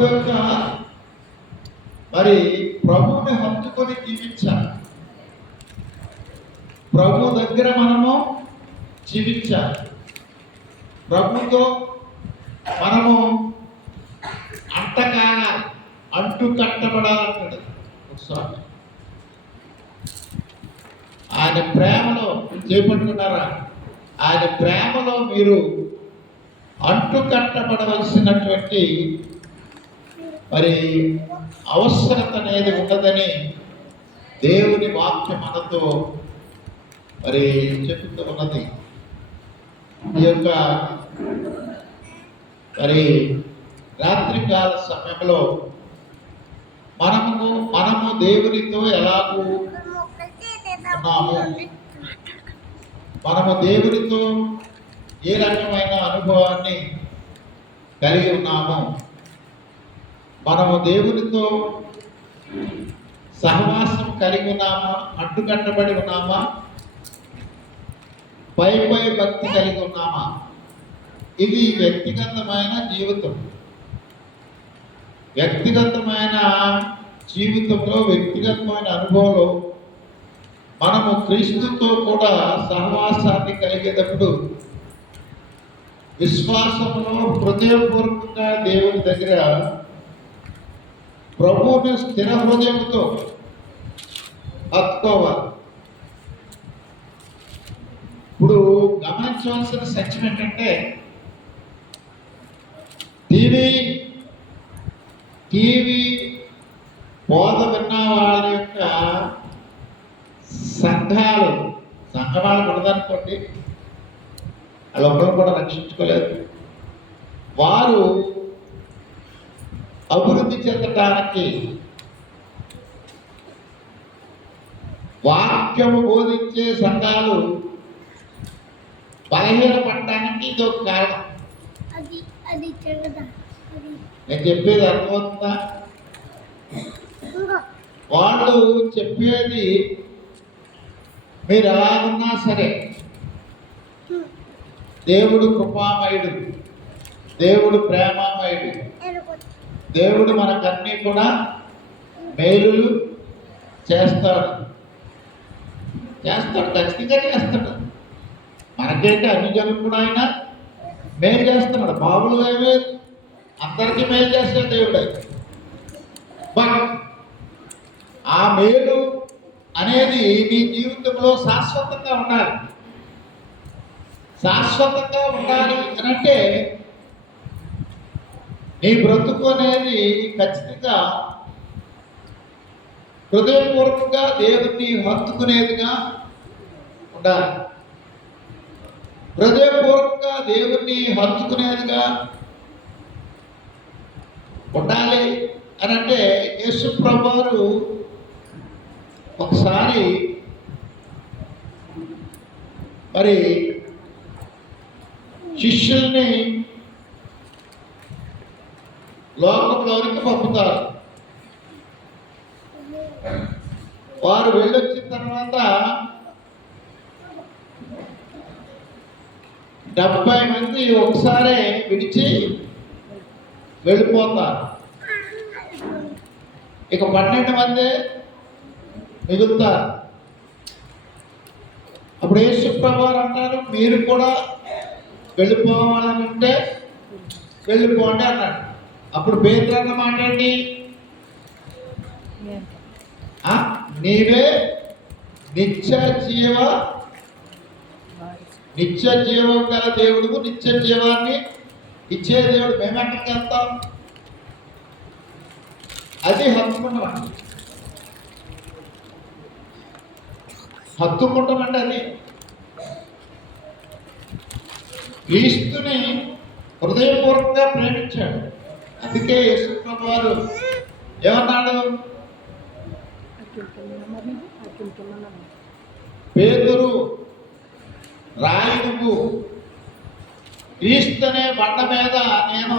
యొక్క మరి ప్రభువుని హత్తుకొని జీవించాలి. ప్రభు దగ్గర మనము జీవించాలి. ప్రభుతో మనము అంటకాల అంటు కట్టబడాలంటాడు ఒకసారి. ఆయన ప్రేమలో చేపట్టుకున్నారా? ఆయన ప్రేమలో మీరు అంటు కట్టబడవలసినటువంటి మరి అవసరత అనేది ఉండదని దేవుని వాక్యం మనతో మరి చెప్తూ ఉన్నది. ఈ యొక్క మరి రాత్రికాల సమయంలో మనము మనము దేవునితో ఎలాగూ ఉన్నాము? మనము దేవునితో ఏ రకమైన అనుభవాన్ని కలిగి ఉన్నాము? మనము దేవునితో సహవాసం కలిగి ఉన్నామా? అడ్డుకట్టబడి ఉన్నామా? పై పై భక్తి కలిగి ఉన్నామా? ఇది వ్యక్తిగతమైన జీవితం. వ్యక్తిగతమైన జీవితంలో వ్యక్తిగతమైన అనుభవంలో మనము క్రీస్తుతో కూడా సహవాసాన్ని కలిగేటప్పుడు విశ్వాసంలో హృదయపూర్వకంగా దేవుని దగ్గర ప్రభువుని స్థిర హృదయంతో హత్తుకోవాలి. ఇప్పుడు గమనించవలసిన సత్యం ఏంటంటే టీవీ టీవీ బోధ విన్న వాళ్ళ యొక్క సంఘాలు సంఘాలు ఉండదనుకోండి వాళ్ళు కూడా రక్షించుకోలేదు. వారు అభివృద్ధి చెందటానికి వాక్యము బోధించే సంఘాలు బలహీనపడటానికి ఇది ఒక కారణం. నేను చెప్పేది అర్థమవుతుందా? వాళ్ళు చెప్పేది మీరు ఎలాగున్నా సరే దేవుడు కృపామయుడు దేవుడు ప్రేమామయుడు. దేవుడు మనకన్నీ కూడా మేలులు చేస్తాడు. చేస్తాడు ఖచ్చితంగా చేస్తాడు. మనకేంటి అన్ని జనులు కూడా ఆయన మేలు చేస్తున్నాడు. బాబులు ఏమే అందరికీ మేలు చేస్తాడు దేవుడు. బట్ ఆ మేలు అనేది నీ జీవితంలో శాశ్వతంగా ఉండాలి. శాశ్వతంగా ఉండాలి అని అంటే నీ బ్రతుకు అనేది ఖచ్చితంగా హృదయపూర్వకంగా దేవుణ్ణి హత్తుకునేదిగా ఉండాలి. హృదయపూర్వకంగా దేవుణ్ణి హత్తుకునేదిగా ఉండాలి అని అంటే యేసు ప్రభువారు ఒకసారి మరి శిష్యుల్ని లోకంలోనికి పంపుతారు. వారు వెళ్ళొచ్చిన తర్వాత డెబ్బై మంది ఒకసారే విడిచి వెళ్ళిపోతారు. ఇక పన్నెండు మంది మిగులుతారు. అప్పుడు యేసు ప్రభువారు అంటారు మీరు కూడా వెళ్ళిపోవాలనుంటే వెళ్ళిపోండి అన్నాడు. అప్పుడు పేరు అన్న మాట ఏంటి? ఆ, నీవే నిత్య జీవ నిత్య జీవం గల దేవుడు నిత్య జీవాన్ని ఇచ్చే దేవుడు మేము ఎక్కడికి వెళ్తాం అది హత్తుకుంటాం హత్తుకుంటాం అంటే అది. క్రీస్తుని హృదయపూర్వకంగా ప్రేమించాడు. అందుకే యేసుప్రభు వారు ఏమన్నాడు? పేదరు రాయుడుకు క్రీస్తునే బండ మీద నేను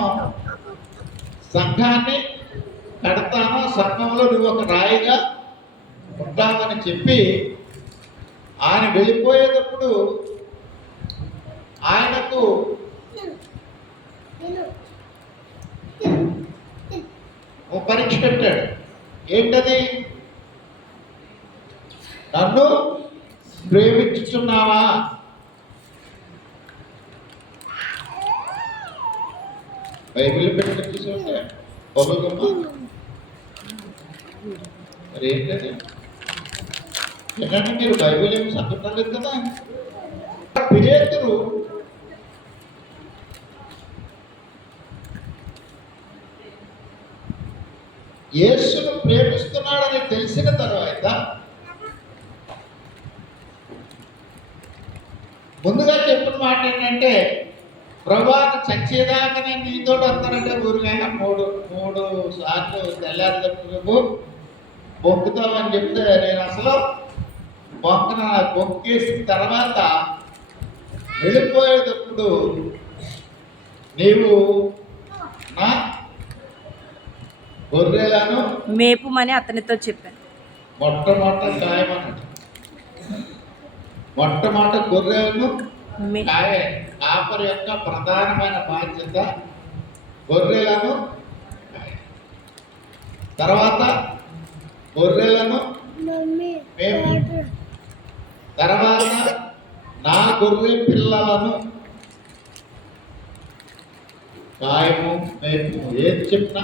సంఘాన్ని కడతాను సంఘంలో నువ్వు ఒక రాయిగా ఉంటావని చెప్పి ఆయన వెళ్ళిపోయేటప్పుడు ఆయనకు ఓ పరీక్ష పెట్టాడు. ఏంటది? నన్ను ప్రేమించుచున్నావా? బైబిల్ పెట్టి చూసే బొమ్మగమ్మ మరి ఏంటది? ఏంటంటే మీరు బైబిల్ ఏమి చదువుతలేదు కదా? పేతురు తెలిసిన తర్వాత ముందుగా చెప్పిన మాట ఏంటంటే ప్రభాత చచ్చేదాకా నేను నీతో వస్తానంటే ఊరికైనా మూడు మూడు సార్లు తెల్లారి తప్పు బొక్కుతామని చెప్తే నేను అసలు బొక్కన బొక్కేసిన తర్వాత వెళ్ళిపోయేటప్పుడు నీవు నా గొర్రెలను మేపుమని అతనితో చెప్పాను. మొట్టమొదట గాయమన్నాడు. మొట్టమొదట గొర్రెలను కాయ కాపరి యొక్క ప్రధానమైన బాధ్యత గొర్రెలను. తర్వాత గొర్రెలను తర్వాత నా గొర్రె పిల్లలను కాయము మేము ఏది చెప్పినా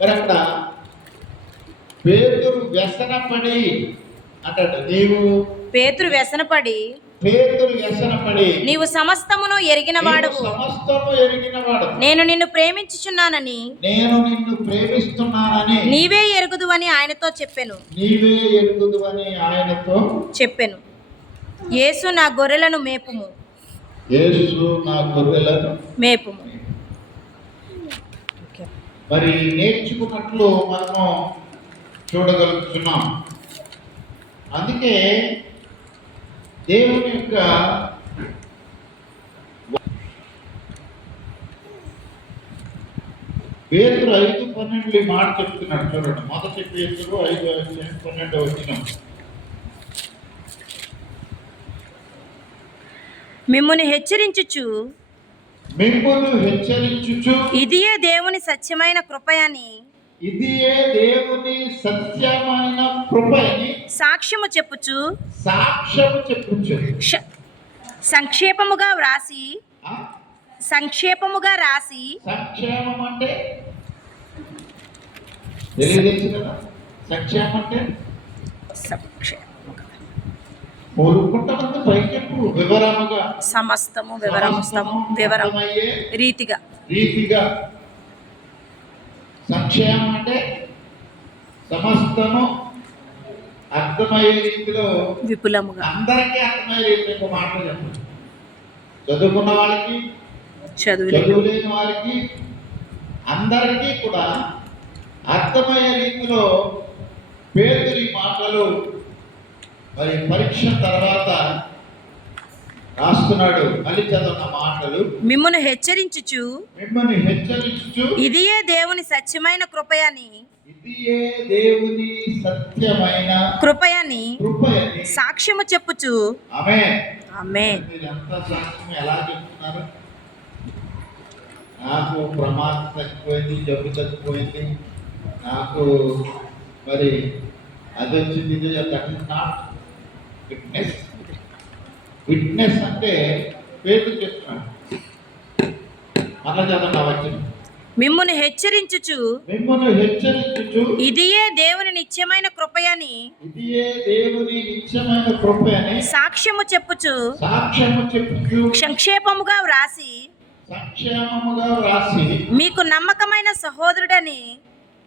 మరి అక్కడ పేతురు వ్యసనపడి అంటాడు. నీవు పేతురు వ్యసనపడి పేతురు వ్యసనపడి. నీవు సమస్తమును ఎరిగిన వాడవు. నీవు సమస్తము ఎరిగిన వాడు నేను నిన్ను ప్రేమించుచున్నానని నేను నిన్ను ప్రేమిస్తున్నానని నీవే ఎరుగుదు అని ఆయనతో చెప్పెను. నీవే ఎరుగుదు అని ఆయనతో చెప్పెను. యేసు నా గొర్రెలను మేపుము. యేసు నా గొర్రెలను మేపుము. మరి నేర్చుకున్నట్లు మనము చూడగలుగుతున్నాం. అందుకే దేవుని యొక్క పేతురు ఐదు పన్నెండు మాట చెప్తున్నాడు చూడండి. మొదటి పేతురు ఐదు ఐదు పన్నెండు వచ్చిన మిమ్మల్ని హెచ్చరించుచు హెచ్చరించుచు ఇదియే దేవుని సత్యమైన కృపయని. ఇది ఏ దేవుని సత్యమైన కృపని సాక్ష్యము చెప్పుచు. సాక్ష్యము చెప్పుచు. క్ష- సంక్షేపముగా వ్రాసి? సంక్షేపముగా రాసి. సంక్షేమం అంటే? తెలియదు కదా? సంక్షేమం అంటే? సంక్షేమముగా. సమస్తము వివరముస్తము వివరం రీతిగా. రీతిగా. సంక్షేమం అంటే సమస్తము అర్థమయ్యే రీతిలో విపులముగా. అందరికీ అర్థమయ్యే రీతిలో ఒక మాట చెప్పండి. చదువుకున్న వాళ్ళకి చదువు లేని వారికి అందరికీ కూడా అర్థమయ్యే రీతిలో పేదరి మాటలు మరి పరీక్ష తర్వాత రాస్తున్నాడు మళ్ళీ చదువున్న మాటలు. మిమ్మును హెచ్చరించుచు. మిమ్మల్ని హెచ్చరించు ఇదియే దేవుని సత్యమైన కృపయని. ఇది ఏ దేవుని సత్యమైన కృపయని కృపయని. సాక్ష్యము చెప్పుచు. ఆమె ఆమె సాక్ష్యం ఎలా చెప్తున్నారు? నాకు ప్రమాదం తగ్గిపోయింది జబ్బు తగ్గిపోయింది. నాకు మరి అది వచ్చింది నాట్ విట్నెస్ విట్నెస్ అంటే పేరు చెప్తున్నాడు. చదవండి వచ్చిన మిమ్మును హెచ్చరించుచు. మిమ్మల్ని హెచ్చరించుచు. ఇదియే దేవుని నిత్యమైన కృపయని. ఇది ఏ దేవుని నిత్యమైన కృప అని సాక్ష్యము చెప్పుచు. సాక్ష్యము చెప్పుచు. సంక్షేపముగా వ్రాసి. సంక్షేమముగా వ్రాసి. మీకు నమ్మకమైన సహోదరుడని.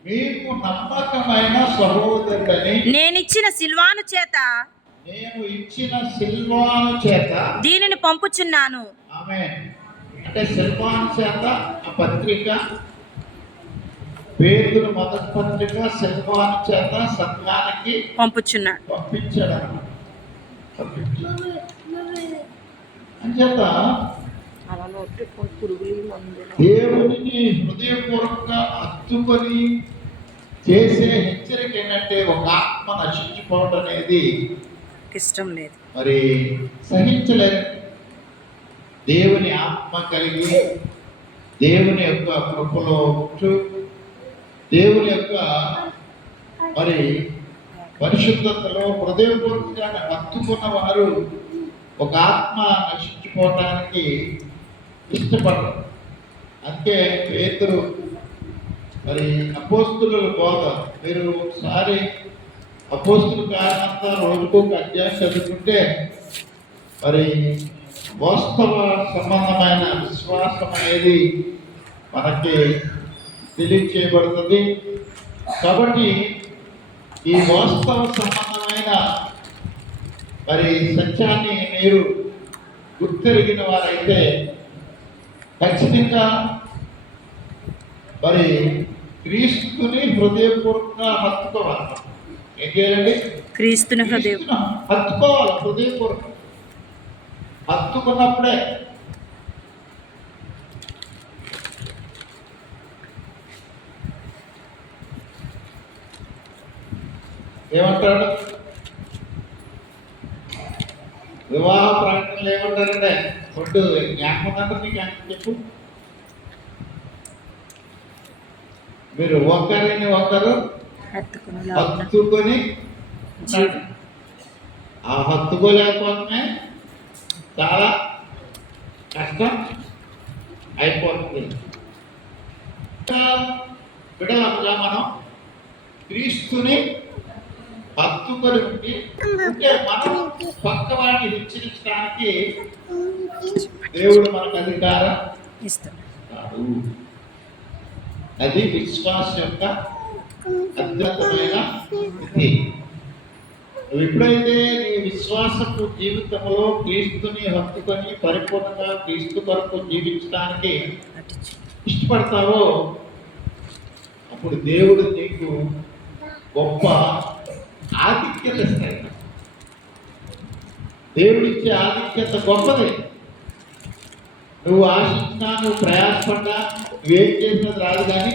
మీకు నమ్మకమైన సహోదరుడని. నేనిచ్చిన సిల్వాను చేత. నేను ఇచ్చిన సిల్వాను చేత దీనిని పంపుచున్నాను. ఆమె అంటే సిల్వాను చేత ఆ పత్రిక పేదల మొదటి పత్రిక సిల్వాను చేత సత్యానికి పంపుచున్నాడు. పంపించాడు. అంచేత దేవుడిని హృదయపూర్వకంగా హత్తుకొని చేసే హెచ్చరిక ఏంటంటే ఒక ఆత్మ నశించిపోవడం అనేది నాకు ఇష్టం లేదు. మరి సహించలేదు దేవుని ఆత్మ కలిగి దేవుని యొక్క కృపలో ఉంటూ దేవుని యొక్క మరి పరిశుద్ధతలో హృదయపూర్వకంగా హత్తుకున్న వారు ఒక ఆత్మ నశించుకోవటానికి ఇష్టపడరు. అంతే పేతురు మరి అపోస్తుల బోధ మీరు ఒకసారి అపోస్తుల కారణంతా రోజుకు అధ్యాయం చదువుకుంటే మరి వాస్తవ సంబంధమైన విశ్వాసం అనేది మనకి తెలియచేయబడుతుంది. కాబట్టి ఈ వాస్తవ సంబంధమైన మరి సత్యాన్ని మీరు గుర్తెరిగిన వారైతే ఖచ్చితంగా మరి క్రీస్తుని హృదయపూర్వకంగా హత్తుకోవాలి క్రీస్తుని హృదయం. క్రీస్తుని హత్తుకోవాలి హృదయపూర్వకం. హత్తుకున్నప్పుడే. ఏమంటాడు? వివాహ ప్రకటనలు ఏమంటారంటే ఫుడ్ జ్ఞాపకం అంటే నీకు ఎంత చెప్పు. మీరు ఒకరిని ఒకరు హత్తుకుని ఆ హత్తుకోలేకపోతే చాలా కష్టం అయిపోతుంది. ఇంకా విడవగా మనం క్రీస్తుని హత్తుకొని ఉండి అంటే మనం పక్కవాడిని హెచ్చరించడానికి దేవుడు మనకు అధికారం ఇస్తున్నాడు కాదు. అది విశ్వాసం యొక్క స్థితి నువ్వు ఎప్పుడైతే నీ విశ్వాసపు జీవితంలో క్రీస్తుని హత్తుకొని పరిపూర్ణంగా క్రీస్తు కొరకు జీవించడానికి ఇష్టపడతావో అప్పుడు దేవుడు నీకు గొప్ప ఆధిక్యత ఇస్తాయి దేవుడు ఇచ్చే ఆధిక్యత గొప్పది. నువ్వు ఆశించినా నువ్వు ప్రయాసపడ్డా నువ్వేం చేసినది రాదు కానీ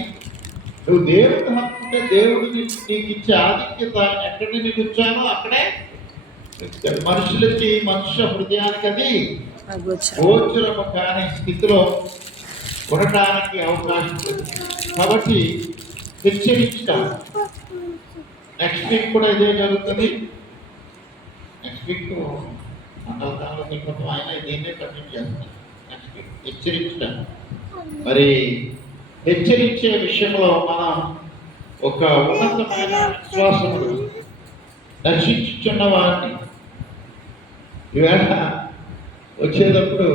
నువ్వు దేవుడిని హక్కుంటే దేవుడు నీకు ఇచ్చే ఆధిక్యత ఎక్కడ నీకు ఇచ్చానో అక్కడే. మనుషులకి మనుష్య హృదయానికి అది. గోచరము కాని స్థితిలో ఉండటానికి అవకాశం ఉంది కాబట్టి హెచ్చరించడం నెక్స్ట్ వీక్ కూడా ఇదే జరుగుతుంది. నెక్స్ట్ వీక్ మండల కాలంలో కొంచెం ఆయన దీన్నే కంటిన్యూ చేస్తారు నెక్స్ట్ వీక్ హెచ్చరించడం మరి హెచ్చరించే విషయంలో మనం ఒక ఉన్నతమైన విశ్వాసములు దర్శించుచున్న వారిని ఈవేళ వచ్చేటప్పుడు